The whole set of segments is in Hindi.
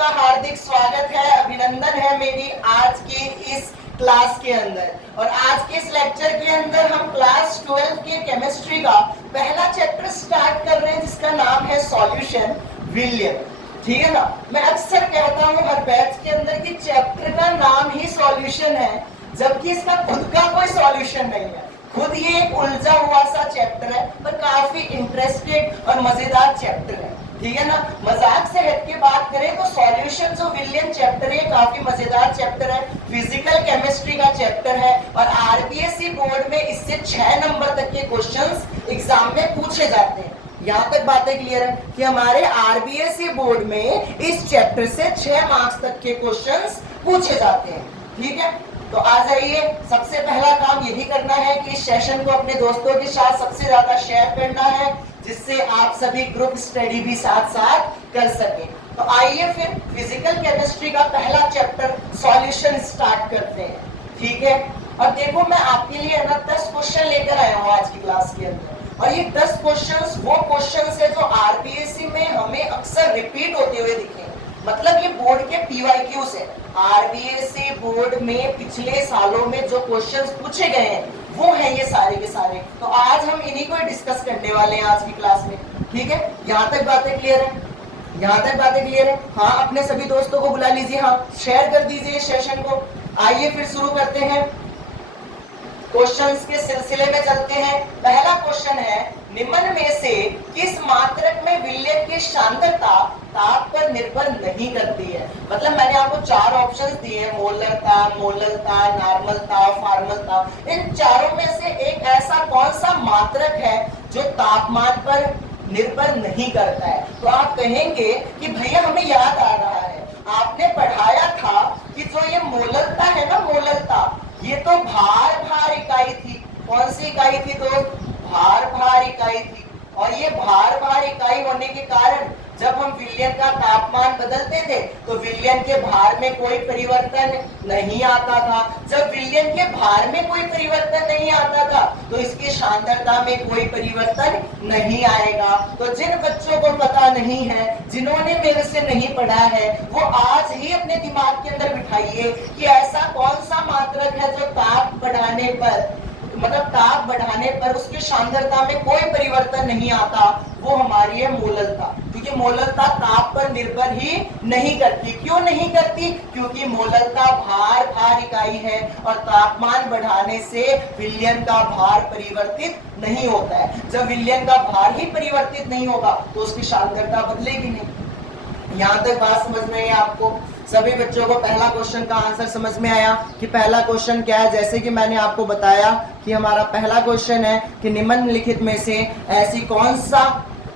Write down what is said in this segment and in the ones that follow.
का हार्दिक स्वागत है, अभिनंदन है मेरी आज की इस क्लास के अंदर। और आज के इस लेक्चर के अंदर हम क्लास 12 के केमिस्ट्री का पहला चैप्टर स्टार्ट कर रहे हैं जिसका नाम है सॉल्यूशन विलियम। ठीक है ना। मैं अक्सर कहता हूँ हर बैच के अंदर कि चैप्टर का नाम ही सॉल्यूशन है, जबकि इसका खुद का कोई सॉल्यूशन नहीं है। खुद ये एक उलझा हुआ सा चैप्टर है, पर काफी इंटरेस्टिंग और मजेदार चैप्टर है। ठीक है ना। मजाक से हट के बात करें तो सॉल्यूशन जो विलियम चैप्टर है काफी मजेदार चैप्टर है, फिजिकल केमिस्ट्री का चैप्टर है और आरबीएसई बोर्ड में इससे 6 नंबर तक के क्वेश्चंस एग्जाम में पूछे जाते हैं। यहाँ तक बातें क्लियर है कि हमारे आरबीएसई बोर्ड में इस चैप्टर से 6 मार्क्स तक के क्वेश्चंस पूछे जाते हैं। ठीक है, तो आ जाइए। सबसे पहला काम यही करना है कि इस सेशन को अपने दोस्तों के साथ सबसे ज्यादा शेयर करना है, जिससे आप सभी ग्रुप स्टडी भी साथ साथ कर सकें। तो आइए फिर फिजिकल केमिस्ट्री का पहला चैप्टर सॉल्यूशन स्टार्ट करते हैं। ठीक है, और देखो मैं आपके लिए ना 10 क्वेश्चन लेकर आया हूँ आज की क्लास के अंदर, और ये 10 क्वेश्चंस वो क्वेश्चंस है जो आरबीएसई में हमें अक्सर रिपीट होते हुए दिखे। मतलब ये बोर्ड के पीवाईक्यूज है। आरबीएसई बोर्ड में पिछले सालों में जो क्वेश्चंस पूछे गए हैं वो है ये सारे के सारे। तो आज हम इन्हीं को डिस्कस करने वाले हैं आज की क्लास में। ठीक है, यहाँ तक बातें क्लियर है? यहाँ तक बातें क्लियर है? हाँ, अपने सभी दोस्तों को बुला लीजिए, हाँ शेयर कर दीजिए इस सेशन को। आइए फिर शुरू करते हैं, क्वेश्चंस के सिलसिले में चलते हैं। पहला क्वेश्चन है, निम्न में से किस मात्रक में विलयन की सांद्रता ताप पर निर्भर नहीं करती है? मतलब मैंने आपको 4 ऑप्शंस दिए हैं, मोलरता, मोललता, नॉर्मलता, फॉर्मलता। इन चारों में से एक ऐसा कौन सा मात्रक है जो तापमान पर निर्भर नहीं करता है? तो आप कहेंगे कि भैया हमें याद आ रहा है, आपने पढ़ाया था कि जो ये मोललता है ना, मोललता, ये तो भार इकाई थी। कौन सी इकाई थी दोस्त? भार इकाई थी। और ये भार इकाई होने के कारण जब हम विलयन का तापमान बदलते थे तो विलयन के भार में कोई परिवर्तन नहीं आता था। जब विलयन के भार में कोई परिवर्तन नहीं आता था तो इसकी सांद्रता में कोई परिवर्तन नहीं आएगा। तो जिन बच्चों को पता नहीं है, जिन्होंने मेरे से नहीं पढ़ा है, वो आज ही अपने दिमाग के अंदर बिठाइए कि ऐसा कौन सा मात्रक है जो ताप बढ़ाने पर, मतलब ताप बढ़ाने पर उसकी सांद्रता में कोई परिवर्तन नहीं आता, वो हमारी है मोललता। क्योंकि मोललता ताप पर निर्भर ही नहीं करती। क्यों नहीं करती? क्योंकि मोललता भार इकाई है और तापमान बढ़ाने से विलयन का भार परिवर्तित नहीं होता है। जब विलयन का भार ही परिवर्तित नहीं होगा तो उसकी सांद्रता बदलेगी नहीं। यहाँ तक बात समझ में आई आपको? सभी बच्चों को पहला क्वेश्चन का आंसर समझ में आया कि पहला क्वेश्चन क्या है? जैसे कि मैंने आपको बताया कि हमारा पहला क्वेश्चन है कि निम्नलिखित में से ऐसी कौन सा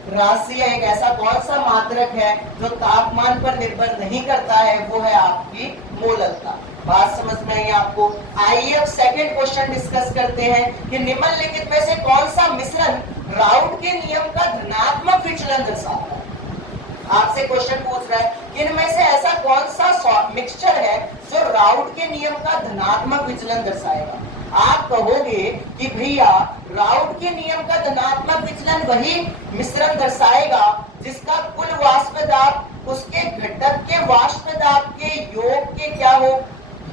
राशि है, एक ऐसा कौन सा मात्रक है जो तापमान पर निर्भर नहीं करता है, वो है आपकी मोललता। बात समझ में आई आपको? आइए अब सेकंड क्वेश्चन डिस्कस करते हैं कि निम्नलिखित में से कौन सा मिश्रण राउट के नियम का धनात्मक विचलन दर्शाता है? आपसे क्वेश्चन पूछ रहा है कि इनमें से ऐसा कौन सा मिक्सचर है जो राउट के नियम का धनात्मक विचलन दर्शाएगा? आप कहोगे कि भैया राउट के नियम का धनात्मक विचलन वही मिश्रण दर्शाएगा जिसका कुल वाष्प दाब उसके घटक के वाष्प दाब के योग के क्या हो,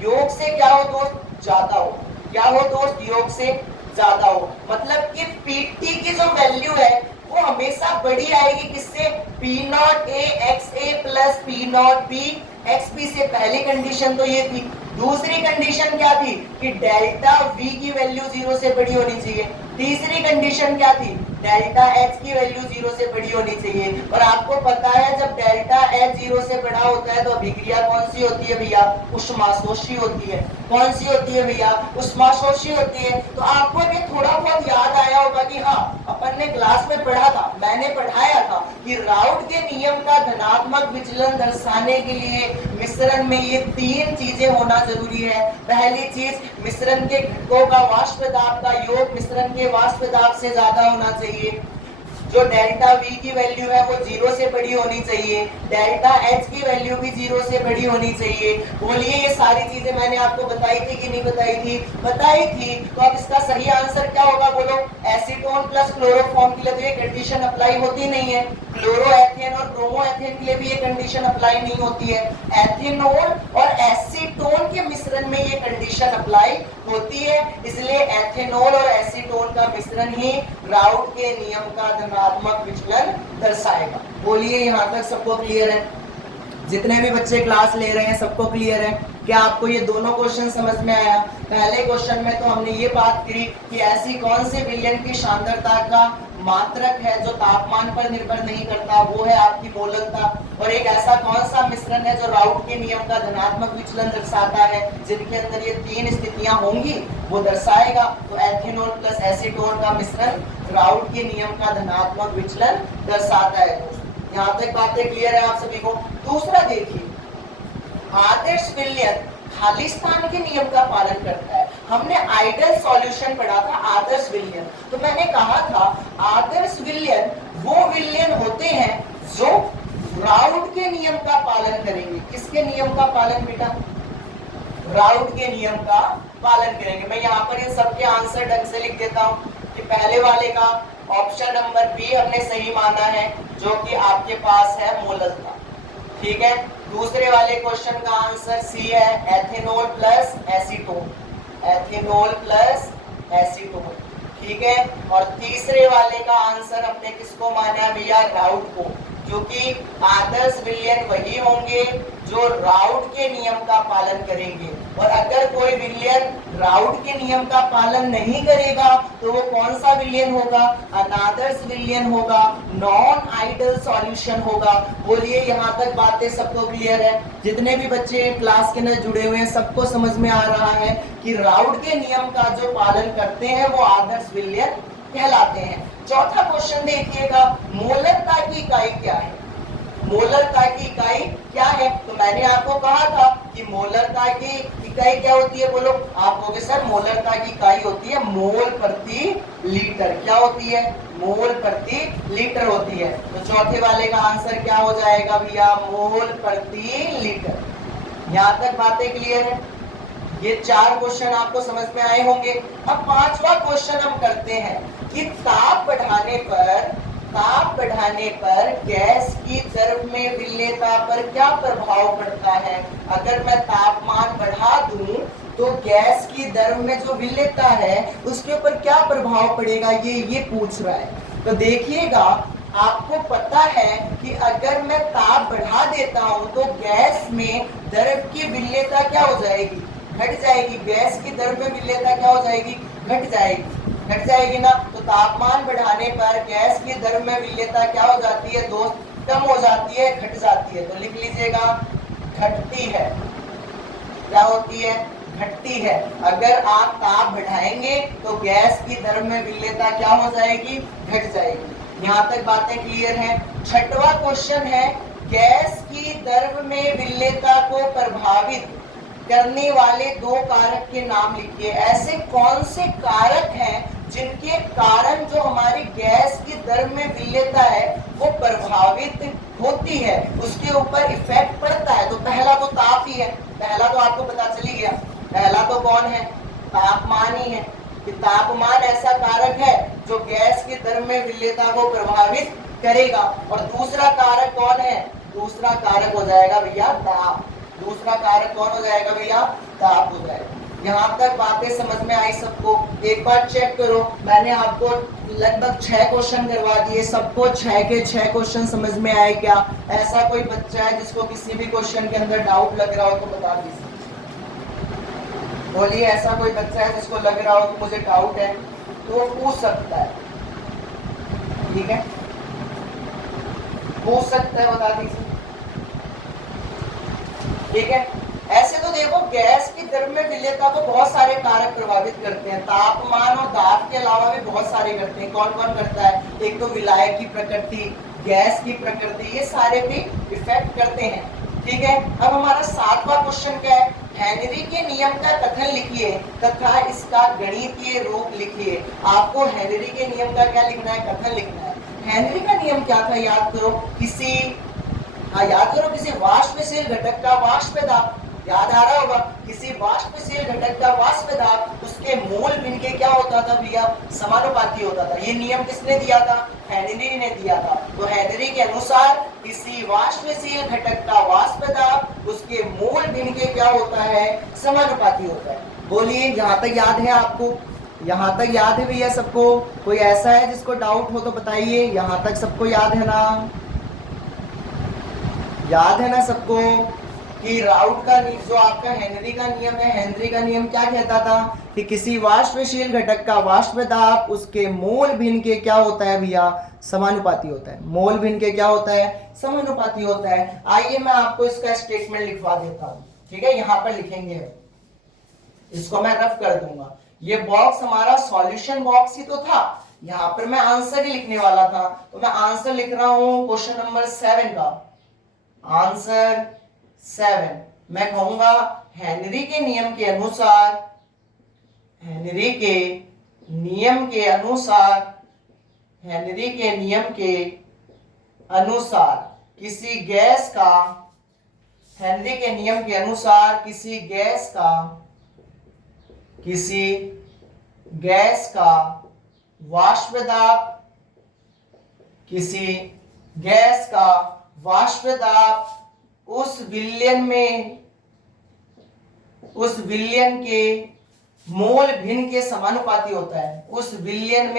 योग से क्या हो दोस्त? ज्यादा हो। क्या हो दोस्त? योग से ज्यादा हो। मतलब कि पीटी की जो वैल्यू है वो हमेशा बड़ी आएगी किससे? P0 A XA plus P0 B XB से। पहली कंडीशन तो ये थी। दूसरी कंडीशन क्या थी? कि डेल्टा V की वैल्यू 0 से बड़ी होनी चाहिए। तीसरी कंडीशन क्या थी? डेल्टा H की वैल्यू 0 से बड़ी होनी चाहिए। और आपको पता है जब डेल्टा H 0 से बड़ा होता है तो अभिक्रिया कौन सी होती है भैया? उष्माशोषी होती है। कौन सी होती है भैया? उष्माशोषी होती है। तो आपको भी थोड़ा बहुत याद आया होगा कि हाँ, अपन ने क्लास में पढ़ा था, मैंने पढ़ाया था कि राउट के नियम का धनात्मक विचलन दर्शाने के लिए मिश्रण में ये 3 चीजें होना जरूरी है। पहली चीज, मिश्रण के घटकों का वाष्प दाब का योग मिश्रण के वाष्प दाब से ज्यादा होना चाहिए। जो डेल्टा V की वैल्यू है वो 0 से बड़ी होनी चाहिए, डेल्टा H की वैल्यू भी 0 से बड़ी होनी चाहिए। बोलिए ये सारी चीजें मैंने आपको बताई थी कि नहीं बताई थी? बताई थी। तो अब इसका सही आंसर क्या होगा बोलो? एसीटोन प्लस क्लोरोफॉर्म के लिए तो ये कंडीशन अप्लाई होती नहीं है, क्लोरोएथेन और ब्रोमोएथेन के लिए भी ये कंडीशन अप्लाई नहीं होती है। एथेनॉल और एसीटोन के मिश्रण में ये कंडीशन अप्लाई होती है, इसलिए एथेनॉल और एसीटोन का मिश्रण ही राउट के नियम का धनात्मक विचलन दर्शाएगा। बोलिए यहां तक सबको क्लियर है? जितने भी बच्चे क्लास ले रहे हैं सबको क्लियर है? क्या आपको ये दोनों क्वेश्चन समझ में आया? पहले क्वेश्चन में तो हमने ये बात की कि ऐसी कौन सी विलयन की सांद्रता का मात्रक है जो तापमान पर निर्भर नहीं करता, वो है आपकी मोलकता। और एक ऐसा कौन सा मिश्रण है जो राउट के नियम का धनात्मक विचलन दर्शाता है, जिनके अंदर ये तीन स्थितियां होंगी वो दर्शाएगा। तो एथेनॉल प्लस एसीटोन का मिश्रण राउट के नियम का धनात्मक विचलन दर्शाता है। यहाँ तक बातें क्लियर है आप सभी को? दूसरा देखिए, आदर्श विलयन खाली स्थान के नियम का पालन करता है। हमने आइडियल सॉल्यूशन पढ़ा था आदर्श विलयन, तो मैंने कहा था आदर्श विलयन वो विलयन होते हैं जो राउट के नियम का पालन करेंगे। किसके नियम का पालन बेटा? राउट के नियम का पालन करेंगे। मैं यहाँ पर इन सबके आंसर ढंग से लिख देता हूँ कि पहले वाले का ऑप्शन नंबर बी हमने सही माना है, जो कि आपके पास है मोलकता। ठीक है। दूसरे वाले क्वेश्चन का आंसर सी है, ethanol plus acetone, ethanol plus acetone. ठीक है। और तीसरे वाले का आंसर हमने किसको माना है भैया? राउट को, क्योंकि आदर्श विलयन वही होंगे जो राउट के नियम का पालन करेंगे। और अगर कोई विलयन राउट के नियम का पालन नहीं करेगा तो वो कौन सा विलयन होगा? अनादर्श विलयन होगा, नॉन आइडियल सॉल्यूशन होगा। बोलिए यहाँ तक बातें सबको क्लियर है? जितने भी बच्चे क्लास के अंदर जुड़े हुए हैं सबको समझ में आ रहा है कि राउट के नियम का जो पालन करते हैं वो आदर्श विलयन कहलाते हैं। चौथा क्वेश्चन देखिएगा, मोलकता की इकाई क्या है? मोलकता की इकाई क्या है? तो मैंने आपको कहा था कि मोलकता की इकाई क्या होती है? बोलो। आप कहोगे सर मोलकता की इकाई होती है मोल प्रति लीटर। क्या होती है? मोल प्रति लीटर होती है। तो चौथे वाले का आंसर क्या हो जाएगा भैया? मोल प्रति लीटर। यहाँ तक बातें क्लियर है? ये चार क्वेश्चन आपको समझ में आए होंगे। अब पांचवा क्वेश्चन हम करते हैं कि ताप बढ़ाने पर गैस की द्रव में विलेयता पर क्या प्रभाव पड़ता है? अगर मैं तापमान बढ़ा दूं तो गैस की द्रव में जो विलेयता है उसके ऊपर क्या प्रभाव पड़ेगा, ये पूछ रहा है। तो देखिएगा, आपको पता है कि अगर मैं ताप बढ़ा देता हूं तो गैस में द्रव की विलेयता क्या हो जाएगी? घट जाएगी। गैस की द्रव में विलेयता क्या हो जाएगी? घट जाएगी। घट जाएगी ना। तो तापमान बढ़ाने पर गैस की द्रव में विलेयता क्या हो जाती है दोस्त? कम हो जाती है, घट जाती है। तो लिख लीजिएगा, घटती है। क्या होती है? घटती है। अगर आप ताप बढ़ाएंगे तो गैस की द्रव में विलेयता क्या हो जाएगी? घट जाएगी। यहाँ तक बातें क्लियर हैं? छठवां क्वेश्चन है, गैस की द्रव में विलेयता को प्रभावित करने वाले दो कारक के नाम लिखिए। ऐसे कौन से कारक हैं जिनके कारण जो हमारी गैस की द्रव में विलेयता है वो प्रभावित होती है, उसके ऊपर इफेक्ट पड़ता है? तो पहला तो ताप ही है। पहला तो आपको पता चल ही गया। पहला तो कौन है? तापमान ही है। कि तापमान ऐसा कारक है जो गैस की द्रव में विलेयता को प्रभावित करेगा। और दूसरा कारक कौन है? दूसरा कारक हो जाएगा भैया ताप। दूसरा कारक कौन हो जाएगा भैया? ताप हो जाएगा। यहाँ तक बातें समझ में आई सबको? एक बार चेक करो, मैंने आपको लगभग 6 क्वेश्चन करवा दिए। सबको 6 के 6 क्वेश्चन समझ में आए क्या? ऐसा कोई बच्चा है जिसको किसी भी क्वेश्चन के अंदर डाउट लग रहा हो तो बता दीजिए। बोलिए, ऐसा कोई बच्चा है जिसको लग रहा हो कि मुझे डाउट है तो वो पूछ सकता है। ठीक है, पूछ सकता है, बता दीजिए। ठीक है। ऐसे तो देखो, गैस की द्रव में विलेयता को बहुत सारे कारक प्रभावित करते हैं। तापमान और दाब के अलावा भी बहुत सारे करते हैं। कौन कौन करता है? एक तो विलायक की प्रकृति, गैस की प्रकृति, ये सारे भी इफेक्ट करते हैं। ठीक है। अब हमारा 7वां क्वेश्चन क्या है? हेनरी के नियम का कथन लिखिए तथा इसका गणितीय रूप लिखिए। आपको हेनरी के नियम का क्या लिखना है? कथन लिखना है। हेनरी का नियम क्या था, याद करो, याद करो, किसी वाष्पशील घटक का वाष्प दाब, याद आ रहा होगा, किसी वाष्पशील घटक का वाष्प दाब उसके मोल भिन्न के क्या होता था भैया, समानुपाती होता था। ये नियम किसने दिया था, हेनरी ने दिया था। तो हेनरी के अनुसार किसी वाष्पशील घटक का वाष्प दाब उसके मोल भिन्न के क्या होता है, समानुपाती होता है। बोलिए, यहाँ तक याद है आपको, यहाँ तक याद है भैया सबको? कोई ऐसा है जिसको डाउट हो तो बताइए, यहाँ तक सबको याद है ना? याद है ना सबको कि राउट का जो आपका हेनरी का नियम है, हेनरी का नियम क्या कहता था कि किसी वाष्पशील घटक का वाष्प दाब उसके मोल भिन्न के क्या होता है भैया, समानुपाती होता है। मोल भिन्न के क्या होता है, समानुपाती होता है। आइए मैं आपको इसका स्टेटमेंट लिखवा देता हूं, ठीक है, यहां पर लिखेंगे, इसको मैं रफ कर दूंगा। ये बॉक्स हमारा सॉल्यूशन बॉक्स ही तो था, यहां पर मैं आंसर ही लिखने वाला था, तो मैं आंसर लिख रहा हूं क्वेश्चन नंबर 7 का आंसर 7। मैं कहूंगा हेनरी के नियम के अनुसार, हेनरी के नियम के अनुसार, हेनरी के नियम के अनुसार किसी गैस का, हेनरी के नियम के अनुसार किसी गैस का वाष्प दाब, किसी गैस का वाष्प दाब उस विलयन के मोल भिन्न के समानुपाती होता है। उस विलयन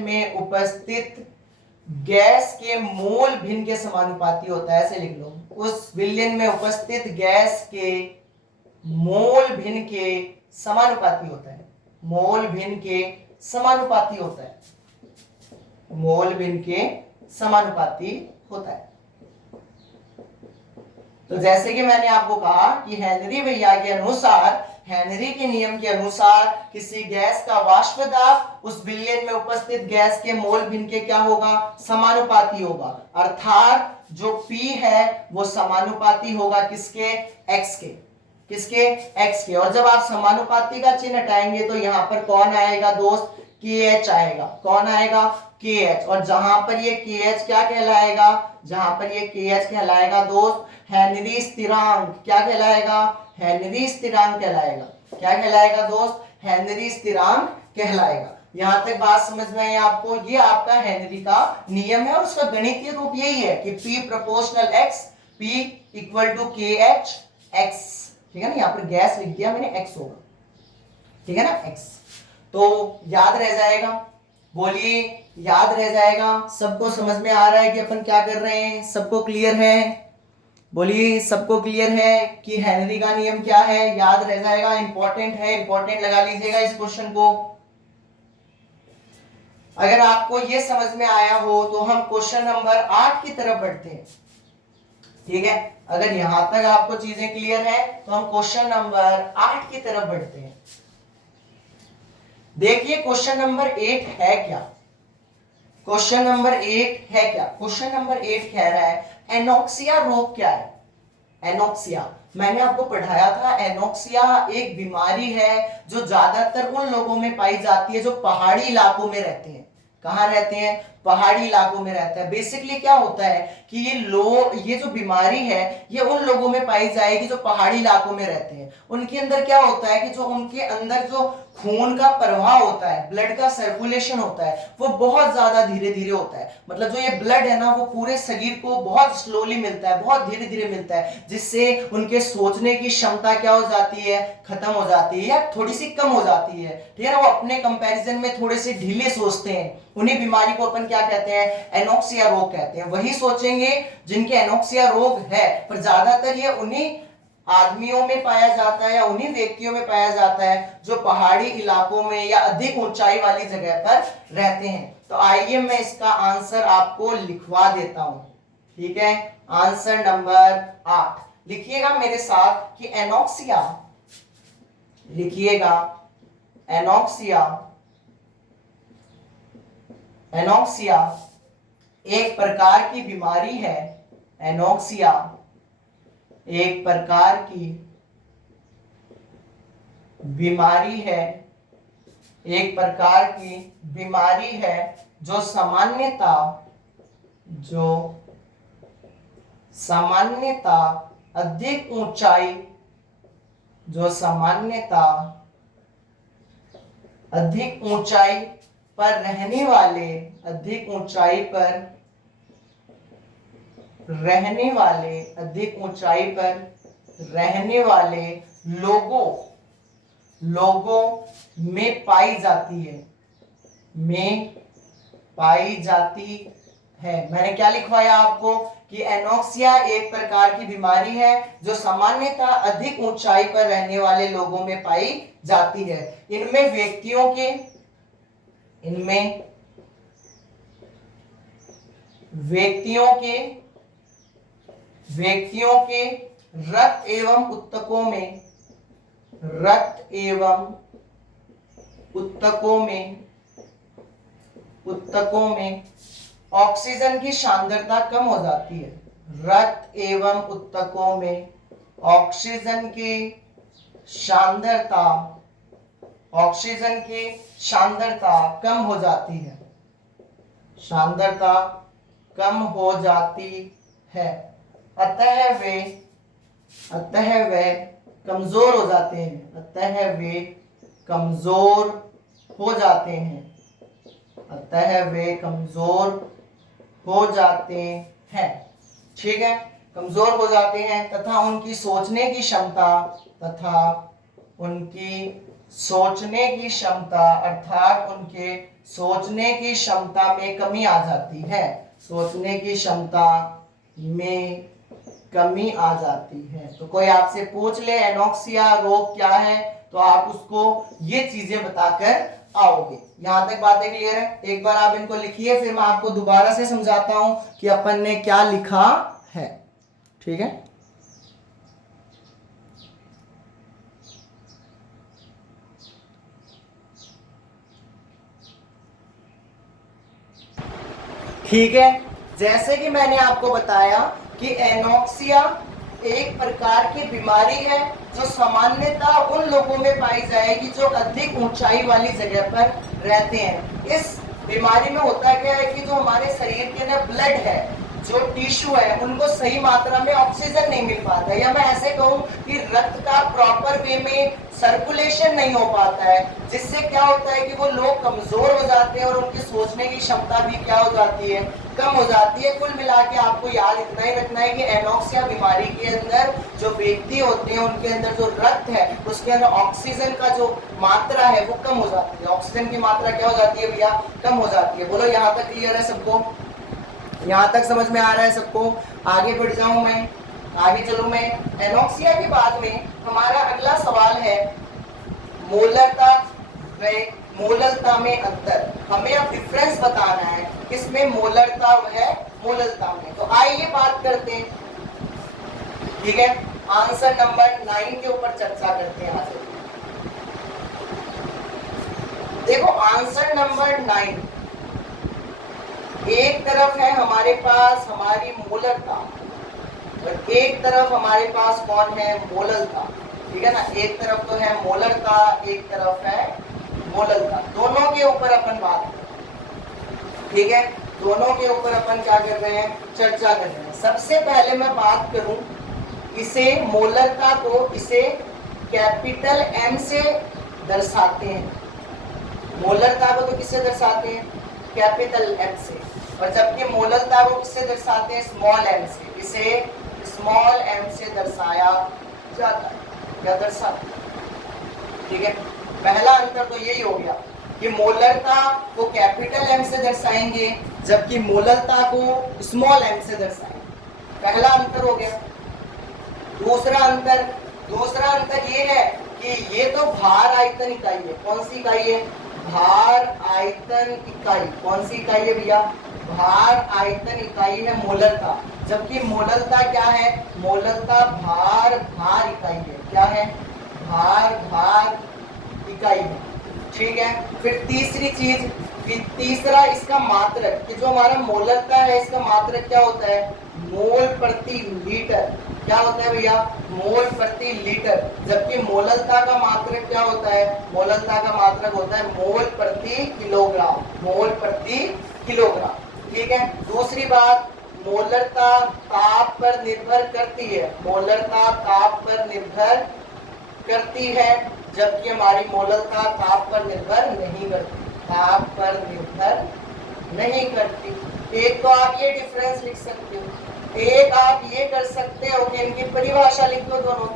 में उपस्थित गैस के मोल भिन्न के समानुपाती होता है, ऐसे लिख लो। उस विलयन में उपस्थित गैस के मोल भिन्न के समानुपाती होता है, मोल भिन्न के समानुपाती होता है, मोल भिन्न के समानुपाती होता है। तो जैसे कि मैंने आपको कहा कि हेनरी भैया के अनुसार, हेनरी के नियम के अनुसार किसी गैस का वाष्प दाब उस विलयन में उपस्थित गैस के मोल भिन्न के क्या होगा, समानुपाती होगा। अर्थात जो P है वो समानुपाती होगा किसके, X के, किसके, X के। और जब आप समानुपाती का चिन्ह हटाएंगे तो यहां पर कौन आएगा दोस्त, KH आएगा। कौन आएगा, KH। और जहां पर ये KH क्या कहलाएगा, जहां पर ये KH कहलाएगा दोस्त हेनरी स्थिरांक, क्या कहलाएगा, हेनरी स्थिरांक कहलाएगा। क्या कहलाएगा दोस्त, हेनरी स्थिरांक कहलाएगा। यहां तक बात समझ में आई आपको? ये आपका हेनरी का नियम है और उसका गणितीय रूप यही है कि P proportional X, P equal to KH X, ठीक है ना, यहाँ पर गैस लिख दिया मैंने, X होगा, ठीक है ना, X। तो याद रह जाएगा, बोलिए याद रह जाएगा? सबको समझ में आ रहा है कि अपन क्या कर रहे हैं? सबको क्लियर है? बोलिए सबको क्लियर है कि हेनरी का नियम क्या है? याद रह जाएगा, इंपॉर्टेंट है, इंपॉर्टेंट लगा लीजिएगा इस क्वेश्चन को। अगर आपको ये समझ में आया हो तो हम क्वेश्चन नंबर 8 की तरफ बढ़ते हैं, ठीक है। अगर यहां तक आपको चीजें क्लियर है तो हम क्वेश्चन नंबर 8 की तरफ बढ़ते हैं। देखिए क्वेश्चन नंबर 8 है क्या, क्वेश्चन नंबर 8 है क्या? क्वेश्चन नंबर 8 कह रहा है एनोक्सिया रोग क्या है? एनोक्सिया मैंने आपको पढ़ाया था, एनोक्सिया एक बीमारी है जो ज्यादातर उन लोगों में पाई जाती है जो पहाड़ी इलाकों में रहते हैं। कहां रहते हैं? पहाड़ी इलाकों में रहता है। बेसिकली क्या होता है कि ये जो बीमारी है ये उन लोगों में पाई जाएगी जो पहाड़ी इलाकों में रहते हैं। उनके अंदर क्या होता है कि जो उनके अंदर जो खून का प्रवाह होता है, ब्लड का सर्कुलेशन होता है, वो बहुत ज्यादा धीरे धीरे होता है। मतलब जो ये ब्लड है ना वो पूरे शरीर को बहुत स्लोली मिलता है, बहुत धीरे धीरे मिलता है, जिससे उनके सोचने की क्षमता क्या हो जाती है, खत्म हो जाती है या थोड़ी सी कम हो जाती है, ठीक है ना। वो अपने कंपैरिजन में थोड़े से ढीले सोचते हैं। उन्हीं बीमारी को अपन क्या कहते हैं? एनोक्सिया रोग कहते हैं। वही सोचेंगे जिनके एनोक्सिया रोग है, पर ज्यादातर ये उन्हीं आदमियों में पाया जाता है या उन्हीं व्यक्तियों में पाया जाता है जो पहाड़ी इलाकों में या अधिक ऊंचाई वाली जगह पर रहते हैं। तो आइए मैं इसका आंसर आपको लिखवा देता हूं, ठीक है। आंसर नंबर 8 लिखिएगा मेरे साथ कि एनोक्सिया, लिखिएगा एनोक्सिया, एनोक्सिया एक प्रकार की बीमारी है। एनोक्सिया एक प्रकार की बीमारी है, एक प्रकार की बीमारी है जो सामान्यता अधिक ऊंचाई पर रहने वाले लोगों में पाई जाती है। मैंने क्या लिखवाया आपको कि एनोक्सिया एक प्रकार की बीमारी है जो सामान्यतः अधिक ऊंचाई पर रहने वाले लोगों में पाई जाती है। इनमें व्यक्तियों के रक्त एवं ऊतकों में ऑक्सीजन की सांद्रता कम हो जाती है। रक्त एवं ऊतकों में ऑक्सीजन की सांद्रता कम हो जाती है। अतः वे कमजोर हो जाते हैं। ठीक है, कमजोर हो जाते हैं तथा उनकी सोचने की क्षमता में कमी आ जाती है। तो कोई आपसे पूछ ले एनोक्सिया रोग क्या है तो आप उसको ये चीजें बताकर आओगे। यहां तक बातें क्लियर है? एक बार आप इनको लिखिए, फिर मैं आपको दोबारा से समझाता हूं कि अपन ने क्या लिखा है। ठीक है, ठीक है। जैसे कि मैंने आपको बताया कि एनोक्सिया एक प्रकार की बीमारी है जो सामान्यतः उन लोगों में पाई जाएगी जो अधिक ऊंचाई वाली जगह पर रहते हैं। इस बीमारी में होता क्या है कि जो हमारे शरीर के अंदर ब्लड है, जो टिश्यू है, उनको सही मात्रा में ऑक्सीजन नहीं मिल पाता है, या मैं ऐसे कहूं कि रक्त का प्रॉपर वे में सर्कुलेशन नहीं हो पाता है, जिससे क्या होता है कि वो लोग कमजोर हो जाते हैं और उनकी सोचने की क्षमता भी क्या हो जाती है, कम हो जाती है। कुल मिला के आपको याद इतना ही रखना है कि एनोक्सिया बीमारी के अंदर जो व्यक्ति होते हैं उनके अंदर जो रक्त है उसके अंदर ऑक्सीजन का जो मात्रा है वो कम हो जाती है। ऑक्सीजन की मात्रा क्या हो जाती है भैया? कम हो जाती है। बोलो यहाँ तक क्लियर है सबको? यहाँ तक समझ में आ रहा है सबको? आगे बढ़ जाऊं मैं, आगे चलूं मैं। एनोक्सिया के बाद में हमारा अगला सवाल है मोलरता में अंतर। हमें अब डिफरेंस बताना है किसमें मोलरता है मोलरता में। तो आइए बात करते हैं। ठीक है, आंसर नंबर 9 के ऊपर चर्चा करते हैं। आज देखो आंसर नंबर 9, एक तरफ है हमारे पास हमारी मोलरता और एक तरफ हमारे पास कौन है? मोलरता। ठीक है ना, एक तरफ तो है मोलरता, एक तरफ है मोलरता। दोनों के ऊपर अपन बात कर रहे हैं। ठीक है, दोनों के ऊपर अपन क्या कर रहे हैं? चर्चा कर रहे हैं। सबसे पहले मैं बात करूं, इसे मोलरता को इसे कैपिटल एम से दर्शाते हैं। मोलरता को तो किससे दर्शाते हैं? कैपिटल एम से। और जबकि मोलरता को किससे दर्शाते हैं? स्मॉल एम से। इसे स्मॉल एम से दर्शाया जाता है। क्या दर्शाते हैं? ठीक है, पहला अंतर तो यही हो गया कि मोलरता को कैपिटल एम से दर्शाएंगे जबकि मोलरता को स्मॉल एम से दर्शाएंगे। पहला अंतर हो गया। दूसरा अंतर ये है कि ये तो भार आयतन इकाई है। कौन सी इकाई है? भार आयतन इकाई। कौन सी इकाई है भैया? भार आयतन इकाई है मोलरता। जबकि मोलरता क्या है? मोलरता भार इकाई है। क्या है? भार इकाई है। ठीक है, फिर तीसरी चीज, तीसरा इसका मात्रक, कि जो हमारा मोलरता है इसका मात्रक क्या होता है? मोल प्रति लीटर। क्या होता है भैया, मोल प्रति लीटर, जबकि मोललता का मात्रक क्या होता है, मोललता का मात्रक होता है मोल प्रति किलोग्राम, मोल प्रति किलोग्राम। ठीक है, दूसरी बात, मोलरता ताप पर निर्भर करती है, मोलरता ताप पर निर्भर करती है, जबकि हमारी मोललता ताप पर निर्भर नहीं करती, ताप पर निर्भर नहीं करती। एक तो आप ये डिफरेंस लिख सकते हो, एक आप ये कर सकते हो कि इनकी परिभाषा लिख दो दोनों।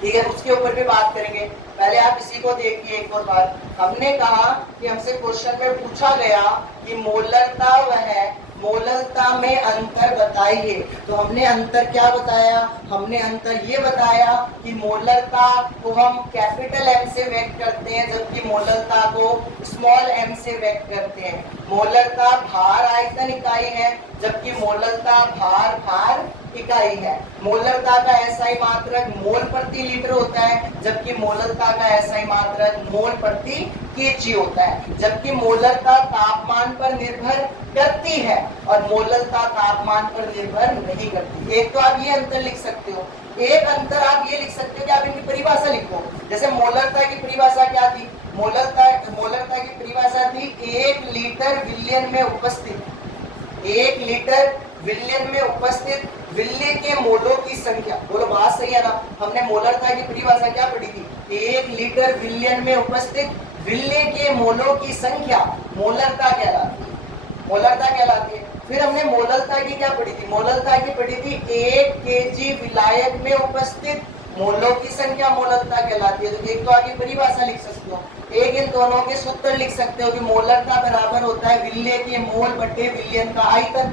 ठीक है, उसके ऊपर भी बात करेंगे, पहले आप इसी को देखिए एक और बात। हमने कहा कि हमसे क्वेश्चन में पूछा गया कि मोलरता वह मोललता में अंतर बताइए, तो हमने अंतर क्या बताया, हमने अंतर ये बताया कि मोलरता को हम कैपिटल एम से व्यक्त करते हैं, जबकि मोललता को स्मॉल एम से व्यक्त करते हैं। मोलरता भार आयतन इकाई है, जबकि मोललता भार इकाई है। मोलरता का एसआई मात्रक मोल प्रति लीटर होता है, जबकि मोललता का एसआई मात्रक मोल प्रति केजी होता है। जबकि मोलरता तापमान पर निर्भर करती है और मोललता तापमान पर निर्भर नहीं करती। एक तो आप ये अंतर लिख सकते हो, एक अंतर आप ये लिख सकते हो कि आप इनकी परिभाषा लिखो। जैसे मोलरता की परिभाषा क्या थी, मोलरता की परिभाषा थी 1 लीटर विलियन में उपस्थित, 1 लीटर विलियन में उपस्थित विल्ले के मोलों की संख्या। बोलो बात सही है ना, हमने मोलरता की परिभाषा क्या पढ़ी थी, 1 लीटर विलियन में उपस्थित विल्ले के मोलों की संख्या मोलरता कहलाती है, मोलरता कहलाती है। फिर हमने मोललता की क्या पढ़ी थी, मोललता की पढ़ी थी 1 केजी विलायक में उपस्थित मोलों की संख्या मोललता कहलाती है। तो एक तो आगे परिभाषा लिख सकते हो, एक इन दोनों के सूत्र लिख सकते हो कि मोलरता बराबर होता है विल्ले के मोल बटे विलियन का आयतन।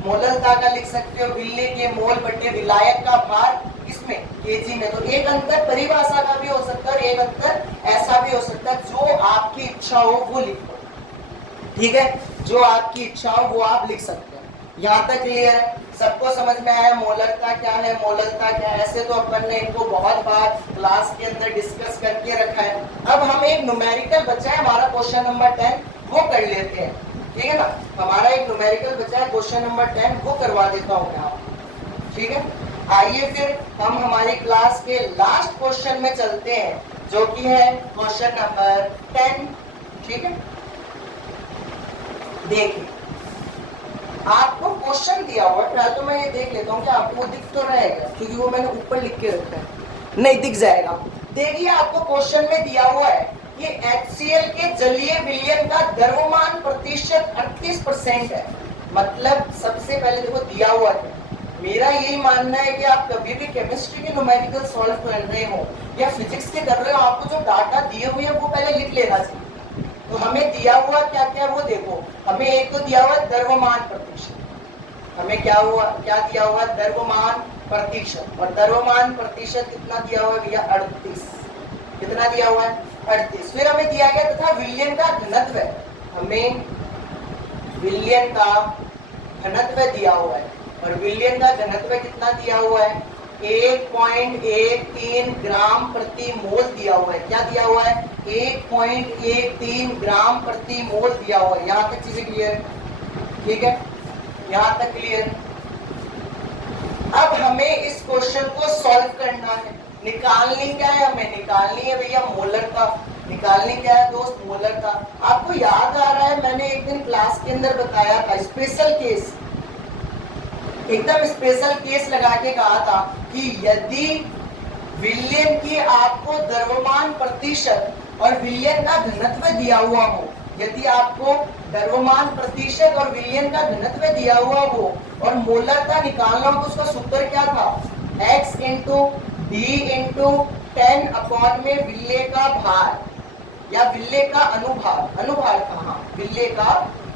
मोललता का लिख सकते हो विल्ले के मोल बटे विलायक का भार, किसमें, केजी में। तो एक अंतर परिभाषा का भी हो सकता है और एक अंतर ऐसा भी हो सकता है, जो आपकी इच्छा हो वो लिखो। ठीक है, जो आपकी इच्छा हो वो आप लिख सकते हैं। यहाँ तक क्लियर है, सबको समझ में आया मोलरता क्या है, मोललता क्या है। ऐसे तो अपन ने इनको बहुत बार क्लास के अंदर डिस्कस करके रखा है। अब हम एक न्यूमेरिकल बचा है हमारा क्वेश्चन नंबर 10, वो कर लेते हैं। ठीक है ना, हमारा एक न्यूमेरिकल बचा है क्वेश्चन नंबर 10, वो करवा देता हूँ मैं आपको। ठीक है, आइए फिर हम हमारी क्लास के लास्ट क्वेश्चन में चलते हैं, जो कि है क्वेश्चन नंबर 10। ठीक है, देखिए आपको क्वेश्चन दिया हुआ है, पहले तो मैं ये देख लेता हूँ कि आपको दिख तो रहेगा, क्योंकि वो मैंने ऊपर लिख के रखा है, नहीं दिख जाएगा। देखिए आपको क्वेश्चन में दिया हुआ है कि HCl के जलीय विलयन का द्रव्यमान प्रतिशत 38% है। मतलब सबसे पहले देखो दिया हुआ है, मेरा यही मानना है कि आप कभी भी केमिस्ट्री के न्यूमेरिकल सॉल्व कर रहे हो या फिजिक्स के कर रहे हो, आपको जो डाटा दिए हुए हैं वो पहले लिख लेना चाहिए। तो हमें दिया हुआ क्या क्या वो देखो, हमें एक तो दिया हुआ द्रव्यमान प्रतिशत, हमें क्या दिया हुआ द्रव्यमान प्रतिशत, और द्रव्यमान प्रतिशत कितना दिया हुआ है भैया, 38। कितना दिया हुआ है, 38। फिर हमें दिया गया तथा विलयन का घनत्व, हमें विलयन का घनत्व दिया हुआ है, और विलयन का घनत्व कितना दिया हुआ है, 1.13 ग्राम प्रति मोल दिया हुआ है। क्या दिया हुआ है, 1.13 ग्राम प्रति मोल दिया हुआ है। यहाँ तक चीजें क्लियर है, ठीक है, यहाँ तक क्लियर। अब हमें इस क्वेश्चन को सॉल्व करना है, निकालनी क्या है, हमें निकालनी है भैया मोलरता। निकालनी क्या है दोस्त, मोलरता। आपको याद आ रहा है मैंने एक दिन क्लास के अंदर बताया था, स्पेशल केस, एकदम स्पेशल केस लगा के कहा था कि यदि विलयन की आपको द्रव्यमान प्रतिशत और विलयन का घनत्व दिया हुआ हो, यदि आपको द्रव्यमान प्रतिशत और विलयन का घनत्व दिया हुआ हो और मोलरता निकालना हो, तो उसका सूत्र क्या था, x into D into 10 upon में विल्ले का भार या विल्ले का अनुभार, अनुभार था, हाँ विल्ले का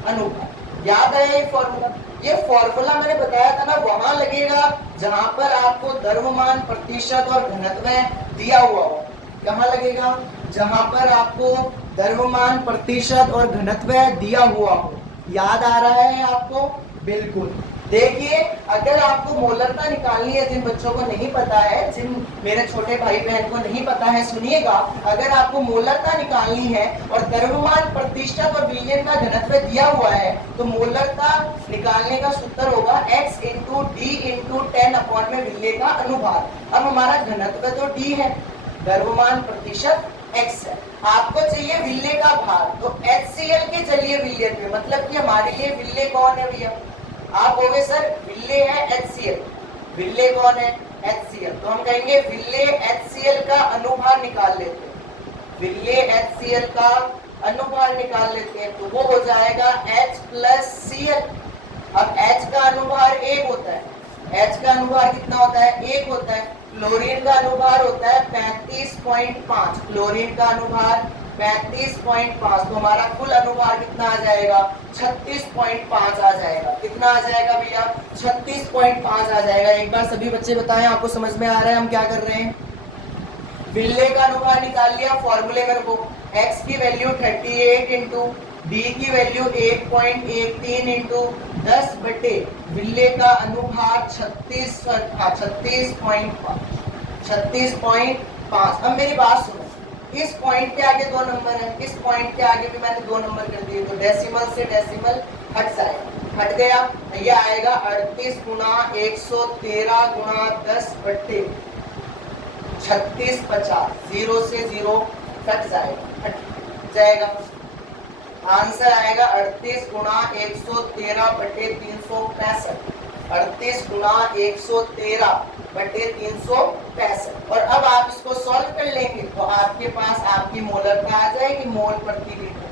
अनुभार। याद है ये फॉर्मूला, ये फॉर्मूला मैंने बताया था ना, वहां लगेगा जहां पर आपको द्रव्यमान प्रतिशत और घनत्व दिया हुआ हो। कहाँ लगेगा, जहां पर आपको द्रव्यमान प्रतिशत और घनत्व दिया हुआ हो। याद आ रहा है आपको, बिल्कुल। देखिए, अगर आपको मोलरता निकालनी है, जिन बच्चों को नहीं पता है, जिन मेरे छोटे भाई बहन को नहीं पता है, सुनिएगा, अगर आपको मोलरता निकालनी है और द्रव्यमान प्रतिशत और विलयन का घनत्व दिया हुआ है, तो मोलरता निकालने का सूत्र होगा x इंटू डी इंटू 10 में विलय का अनुभार। अब हमारा घनत्व तो d है, द्रव्यमान प्रतिशत x है, आपको चाहिए विलय का भार, तो HCl के चलिए विलयन में, मतलब कि हमारे लिए विलय कौन है भैया? आप बोले सर विलय है HCl, विलय कौन है? HCl, तो हम कहेंगे विलय HCl का अनुभार निकाल लेते हैं, विलय HCl का अनुभार निकाल लेते हैं, तो वो हो जाएगा H प्लस Cl। अब H का अनुभार 1 होता है, H का अनुभार कितना होता है? 1 होता है। क्लोरीन का अनुभार होता है 35.5, क्लोरीन का अनुभार 35.5, तो हमारा कुल अनुभार कितना आ जाएगा? 36.5 आ जाएगा। कितना आ जाएगा भैया? 36.5 आ जाएगा। एक बार सभी बच्चे बताएं, आपको समझ में आ रहा है हम क्या कर रहे हैं? विलय का अनुभार निकाल लिया, फॉर्मूले कर दो, x की वैल्यू 38 इंटू डी की वैल्यू 1.13 इंटू 10 बटे विलय का अनुभार 36.5। अब मेरी बात सुनो, इस पॉइंट के आगे 2 नंबर है, इस पॉइंट के आगे भी मैंने 2 नंबर कर दिए, तो डेसिमल से डेसिमल हट जाएगा, हट गया, ये आएगा 38 गुणा 113 गुणा 10 बटे 3650, 0 से 0 कट जाएगा, हट जाएगा, आंसर आएगा 38 गुणा 113 बटे 365, 38 गुणा 113 बटे 365। और अब आप इसको सॉल्व कर लेंगे तो आपके पास आपकी मोलरता आ जाएगी, मोल प्रति लीटर,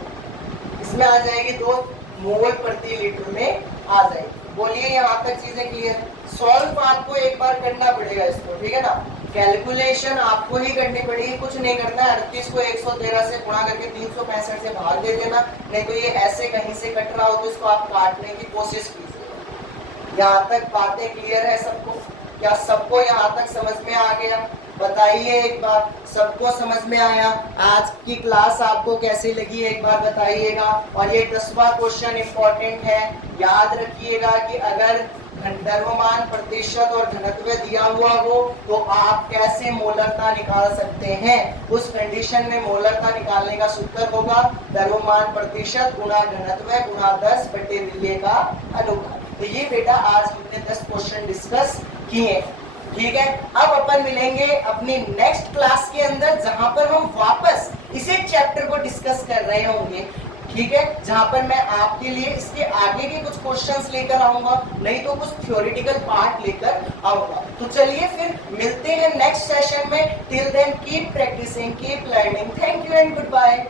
इसमें आ जाएगी 2 मोल प्रति लीटर में आ जाएगी। बोलिए यहाँ तक चीजें क्लियर? सॉल्व आपको एक बार करना पड़ेगा इसको, ठीक है ना, कैलकुलेशन आपको ही करनी पड़ेगी, कुछ नहीं करना है। 38 को 113 से गुणा करके 365 से भाग दे देना, नहीं तो ये ऐसे कहीं से कट रहा हो तो इसको आप काटने की कोशिश कीजिए। यहाँ तक बातें क्लियर है सबको? क्या सबको यहाँ तक समझ में आ गया? बताइए एक बार, सबको समझ में आया? आज की क्लास आपको कैसी लगी एक बार बताइएगा। और ये 10वां क्वेश्चन इंपॉर्टेंट है, याद रखिएगा कि अगर द्रव्यमान प्रतिशत और घनत्व दिया हुआ हो तो आप कैसे मोलरता निकाल सकते हैं। उस कंडीशन में मोलरता निकालने का सूत्र होगा द्रव्यमान प्रतिशत गुणा घनत्व गुणा 10 बटे विलय का अनुपात। तो ये बेटा आज हमने 10 क्वेश्चन डिस्कस किए, ठीक है। अब अपन मिलेंगे अपनी नेक्स्ट क्लास के अंदर, जहां पर हम वापस इसी चैप्टर को डिस्कस कर रहे होंगे, ठीक है, जहां पर मैं आपके लिए इसके आगे के कुछ क्वेश्चंस लेकर आऊंगा, नहीं तो कुछ थ्योरेटिकल पार्ट लेकर आऊंगा। तो चलिए फिर मिलते हैं नेक्स्ट सेशन में। Till then keep practising, keep learning. Thank you and good bye.